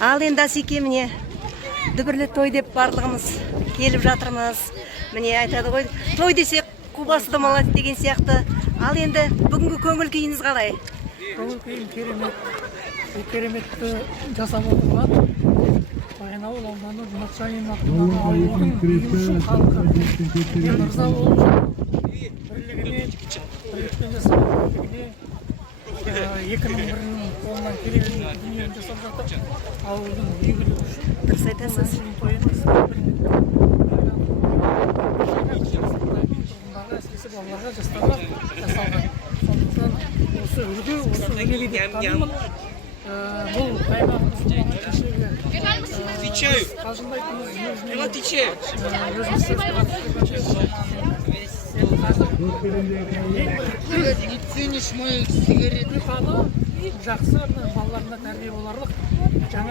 Ал енді Асеке міне дүбірлі той деп барлығымыз келіп жатырмыз. Міне айтады ғой, той десе Кубасы да молодец деген сияқты. Ал енді бүгінгі көңіл күйіңіз қалай? Көңіл күйім керемет. Кереметті жасап отырған Баянауыл ауданы Жұматшайым атындағы ауылдың үйімші халқы мен ырза болып бірлігіне, бірлікпен жасап бірлігіне 2001-нің қолынан керемет дүниені жасап жатыр. Ауылдың игілігі үшін Дұрыс айтасыз. тойымыз әсіресе балаларға, жастарға жасалған. Сондықтан осы үлгі, осы өнеге деп танымын. Бұл аймағымыздың кешегі қалжыңдайтынымыз не ценишь моих сигарет? Жақсы балаларына тәрбие боларлық